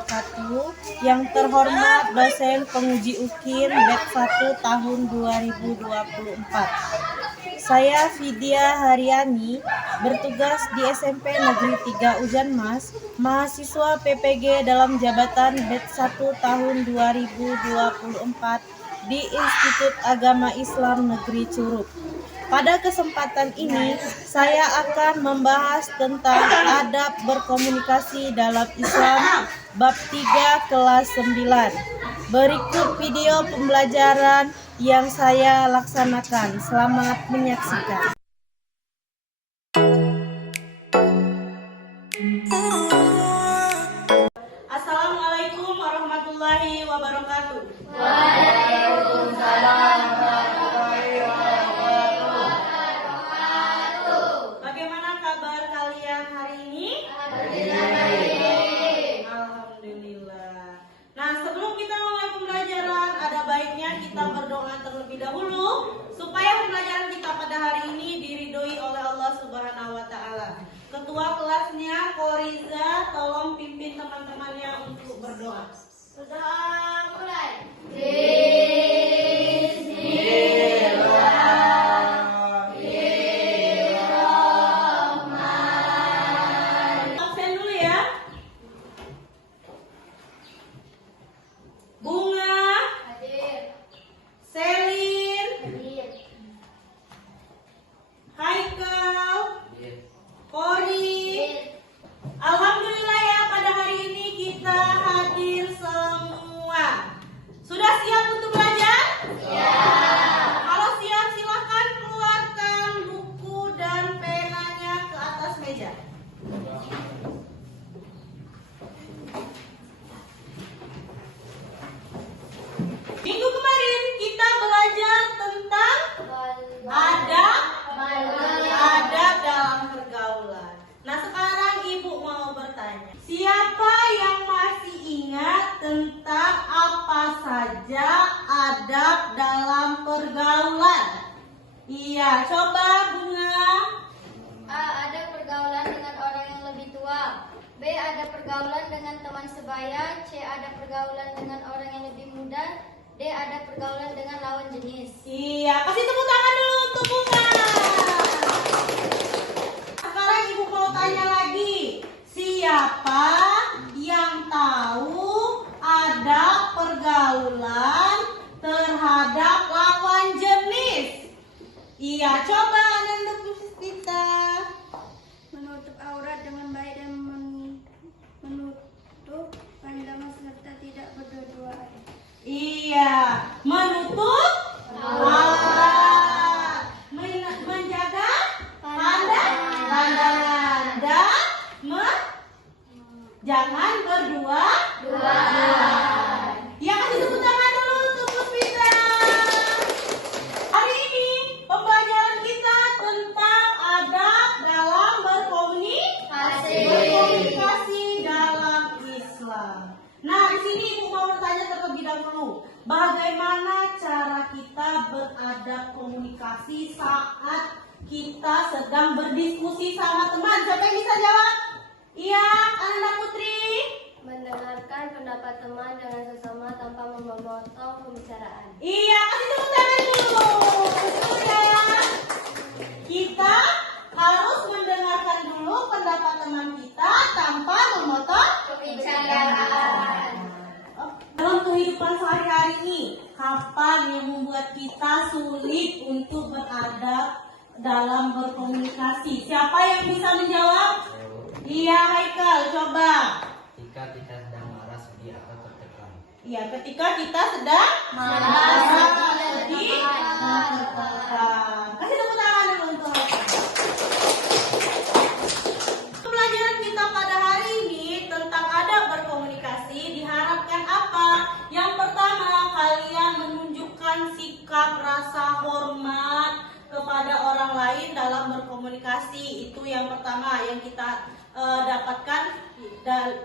wabarakatuh. Yang terhormat dosen penguji UKIN BED 1 tahun 2024. Saya Vidya Haryani, bertugas di SMP Negeri 3 Ujan Mas, mahasiswa PPG dalam jabatan BED 1 tahun 2024 di Institut Agama Islam Negeri Curug. Pada kesempatan ini, saya akan membahas tentang adab berkomunikasi dalam Islam, bab 3 kelas 9. Berikut video pembelajaran yang saya laksanakan. Selamat menyaksikan. Assalamualaikum warahmatullahi wabarakatuh. Waalaikumsalam. Bagaimana kabar kalian hari ini? Alhamdulillah. Nah, sebelum kita mulai pembelajaran, ada baiknya kita berdoa terlebih dahulu supaya pembelajaran kita pada hari ini diridhoi oleh Allah Subhanahu wa taala. Ketua kelasnya Koriza, tolong pimpin teman-temannya untuk berdoa. Sudah mulai. Absen dulu ya. Bunga, Hadir. Selin, Hadir. Haikal, Kori. Alhamdulillah ya, pada hari ini kita hadir semua. Sudah siap untuk belajar? Siap. Kalau siap, silahkan keluarkan buku dan penanya ke atas meja. Minggu kemarin kita belajar tentang adab dalam pergaulan. Nah, sekarang Ibu mau bertanya, siapa yang masih ingat tentang apa saja adab dalam pergaulan? Iya, coba Bunga. A. Ada pergaulan dengan orang yang lebih tua. B. Ada pergaulan dengan teman sebaya. C. Ada pergaulan dengan orang yang lebih muda. D. Ada pergaulan dengan lawan jenis. Iya, kasih tepuk tangan dulu untuk Bunga. Sekarang Ibu mau tanya lagi, siapa yang tahu adab pergaulan terhadap lawan jenis? Iya, coba Ananda Puspita. Menutup aurat dengan baik dan menutup pandangan serta tidak berdua-duaan. Iya, menutup aurat, menjaga pandangan dan jangan berdua-duaan. Ya, kasih tepuk tangan dulu untuk Puspita. Hari ini pembelajaran kita tentang adab dalam berkomunikasi dalam Islam. Nah, di sini Ibu mau bertanya terlebih dahulu, bagaimana cara kita beradab komunikasi saat kita sedang berdiskusi sama teman? Siapa yang bisa jawab? Iya, Ananda Putri. Mendengarkan pendapat teman dengan sesama tanpa memotong pembicaraan. Iya, kasih tepuk tangan dulu. Betul ya. Kita harus mendengarkan dulu pendapat teman kita tanpa memotong Pembicaraan. Dalam kehidupan sehari-hari ini, kapan yang membuat kita sulit untuk beradab dalam berkomunikasi? Siapa yang bisa menjawab? Iya, Haikal, coba. Ketika kita sedang marah, sedih atau tertekan. Iya, ketika kita sedang Marah, sedih, tertekan. Kasih tepuk tangan dulu untuk Haikal. Pembelajaran kita pada hari ini tentang adab berkomunikasi diharapkan apa? Yang pertama, kalian menunjukkan sikap rasa hormat kepada orang lain dalam berkomunikasi. Itu yang pertama yang kita dapatkan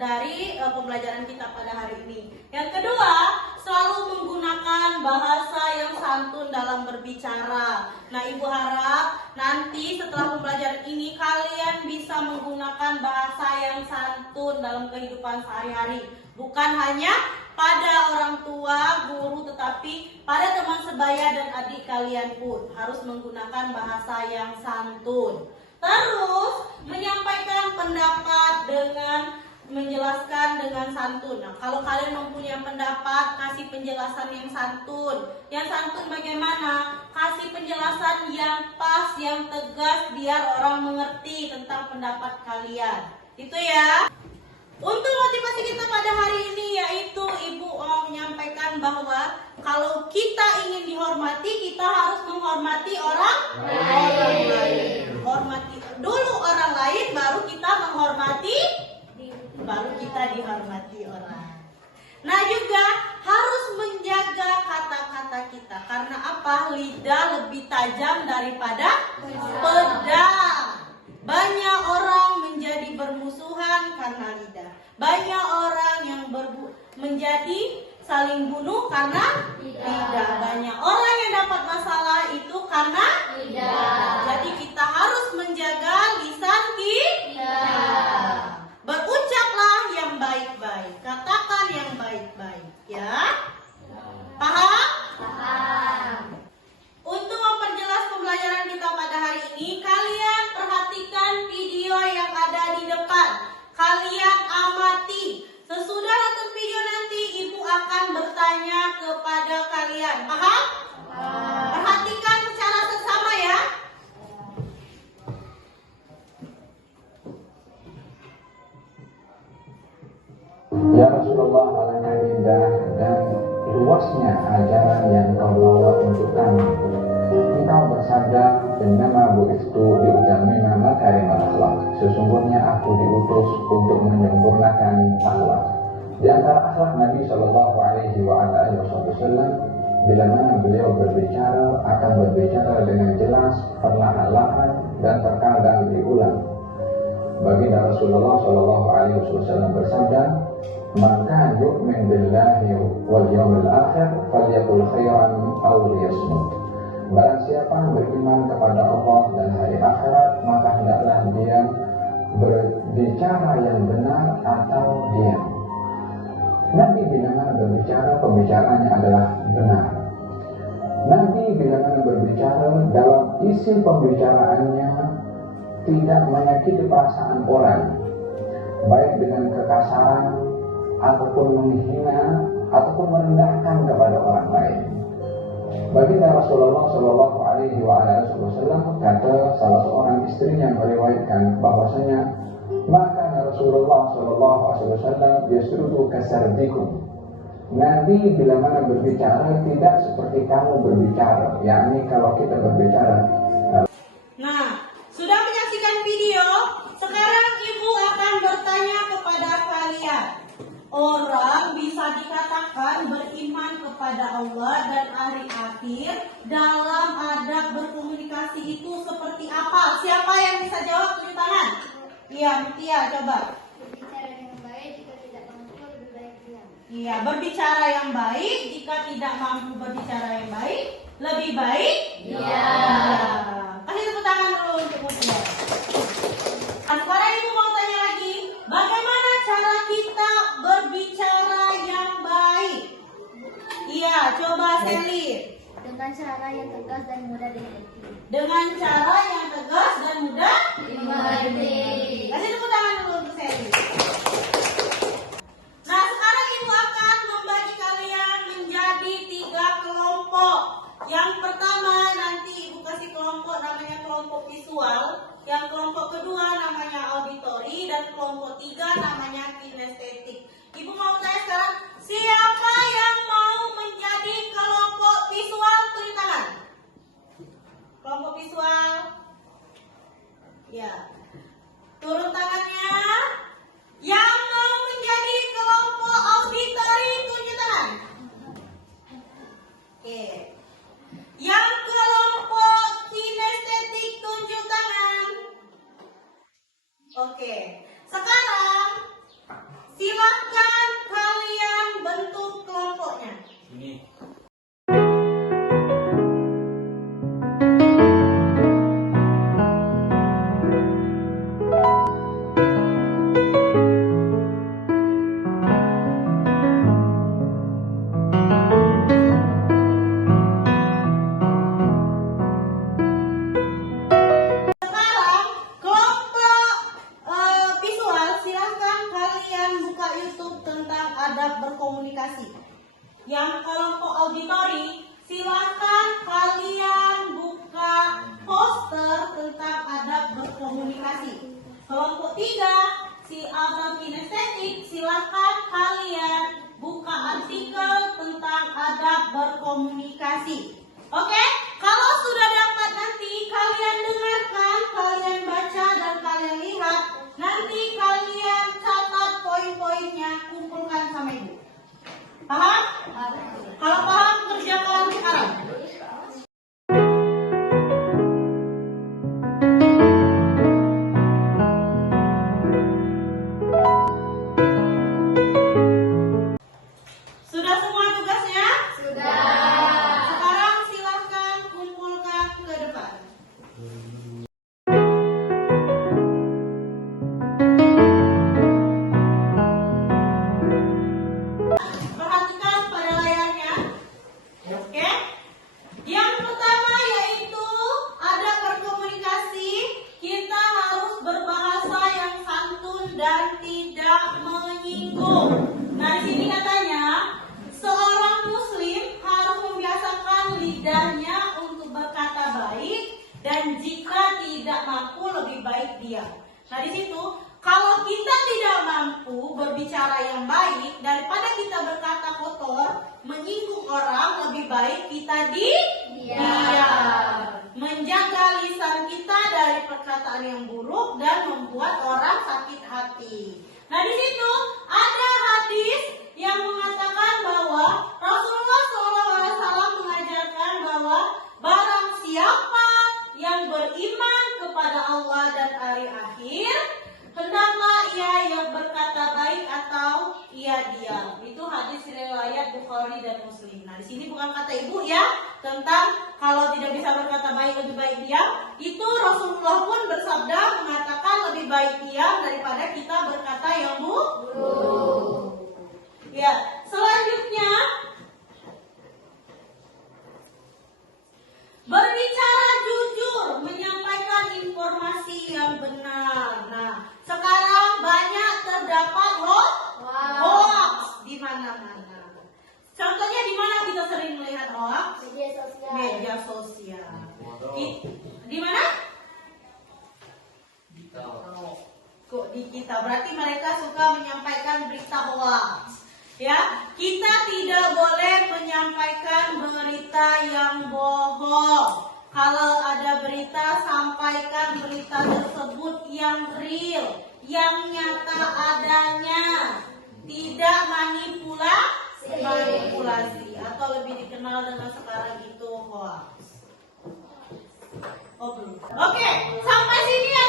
dari pembelajaran kita pada hari ini. Yang kedua, selalu menggunakan bahasa yang santun dalam berbicara. Nah, Ibu harap nanti setelah pembelajaran ini kalian bisa menggunakan bahasa yang santun dalam kehidupan sehari-hari. Bukan hanya pada orang tua, guru, tetapi pada teman sebaya dan adik kalian pun harus menggunakan bahasa yang santun. Terus menyampaikan pendapat dengan menjelaskan dengan santun. Nah, kalau kalian mempunyai pendapat, kasih penjelasan yang santun. Yang santun bagaimana? Kasih penjelasan yang pas, yang tegas, biar orang mengerti tentang pendapat kalian. Itu ya. Untuk motivasi kita pada hari ini yaitu Ibu menyampaikan bahwa kalau kita ingin dihormati, kita harus menghormati orang lain. Hormati dulu orang lain, baru kita menghormati, baru kita dihormati orang. Nah, juga harus menjaga kata-kata kita. Karena apa? Lidah lebih tajam daripada pedang. Banyak orang menjadi bermusuhan karena lidah. Banyak orang yang menjadi saling bunuh karena lidah. Banyak orang yang dapat masalah itu karena lidah. Jadi kita harus menjaga lisan kita. Berucaplah yang baik-baik, katakan yang baik-baik, ya. Paham? Paham. Untuk memperjelas pembelajaran kita pada hari ini, kalian perhatikan video yang ada di depan. Kalian amati. Sesudah nonton video nanti, Ibu akan bertanya kepada kalian. Paham? Perhatikan secara seksama ya. Ya Rasulullah, alangkah indah dan luasnya ajaran yang kau bawa untuk kami. Engkau bersabda, "Innama bu'istu liutammima makarimal akhlak." Sesungguhnya aku diutus untuk menyempurnakan akhlak. Di antara akhlak Nabi Shallallahu Alaihi Wasallam, bila mana beliau berbicara akan berbicara dengan jelas, perlahan-lahan dan terkadang diulang. Baginda Rasulullah Shallallahu Alaihi Wasallam bersabda, "Man kana yu'min billahi wal yawmil akhir falyaqul khairan aw liyasmut." Barang siapa yang beriman kepada Allah dan hari akhirat, maka hendaklah dia berbicara yang benar atau diam. Nabi bila mana berbicara, pembicaraannya adalah benar. Nabi bila mana berbicara, dalam isi pembicaraannya tidak menyakiti perasaan orang, baik dengan kekasaran ataupun menghina ataupun merendahkan kepada orang lain. Baginda Rasulullah Shallallahu Alaihi Wasallam kata salah seorang istri yang meriwayatkan bahwasanya, maka Rasulullah Shallallahu Alaihi Wasallam yasrudu kasardikum. Nabi bila mana berbicara tidak seperti kamu berbicara, yakni kalau kita berbicara. Nah, sudah menyaksikan video, sekarang Ibu akan bertanya kepada kalian. Orang bisa dikatakan beriman kepada Allah dan hari akhir dalam adab berkomunikasi itu seperti apa? Siapa yang bisa jawab? Tunjuk tangan. Iya, Mutia, coba. Berbicara dengan baik, jika tidak mampu lebih baik diam. Iya, berbicara yang baik, jika tidak mampu berbicara yang baik, lebih baik? Iya. Kasih tepuk tangan dulu untuk Mutia. Nah, sekarang Ibu mau tanya lagi, bagaimana cara kita berbicara yang baik? Iya, coba Sally. Dengan cara yang tegas dan mudah dimengerti. Dengan cara yang tegas dan mudah Dimengerti. Kasih tepuk tangan dulu untuk Sally. Nah, sekarang Ibu akan membagi kalian menjadi 3 kelompok. Yang pertama nanti Ibu kasih kelompok namanya kelompok visual. Yang kelompok kedua namanya auditori. Dan kelompok 3 namanya kinestetik. Ibu mau tanya sekarang, siapa yang mau menjadi kelompok visual? Tulis tangan. Kelompok visual. Ya. Turun tangannya. Yang mau menjadi kelompok auditori, tunjuk tangan. Oke. Yang kelompok kinestetik, tunjuk tangan. Oke. Sekarang silakan kalian bentuk kelompoknya. Ini Nah di situ kalau kita tidak mampu berbicara yang baik, daripada kita berkata kotor, menyinggung orang, lebih baik kita diam. Menjaga lisan kita dari perkataan yang buruk dan membuat orang sakit hati. Nah di situ ada hadis yang mengatakan bahwa Rasulullah SAW mengajarkan bahwa barang siapa yang beriman kepada Allah dan hari akhir, hendaklah ia yang berkata baik atau ia diam. Itu hadis riwayat Bukhari dan Muslim. Nah, di sini bukan kata ibu ya tentang kalau tidak bisa berkata baik lebih baik diam. Itu Rasulullah pun bersabda mengatakan lebih baik diam daripada kita berkata yang buruk. Ya, selanjutnya berbicara jujur, menyampaikan informasi yang benar. Nah, sekarang banyak terdapat hoax di mana-mana. Contohnya di mana kita sering melihat hoax? Media sosial. Media sosial. Di mana? Kok di kita? Berarti mereka suka menyampaikan berita hoax. Ya, kita tidak boleh menyampaikan berita yang bohong. Kalau ada berita, sampaikan berita tersebut yang real, yang nyata adanya, tidak manipulasi atau lebih dikenal dengan sekarang itu hoax. Oke, sampai sini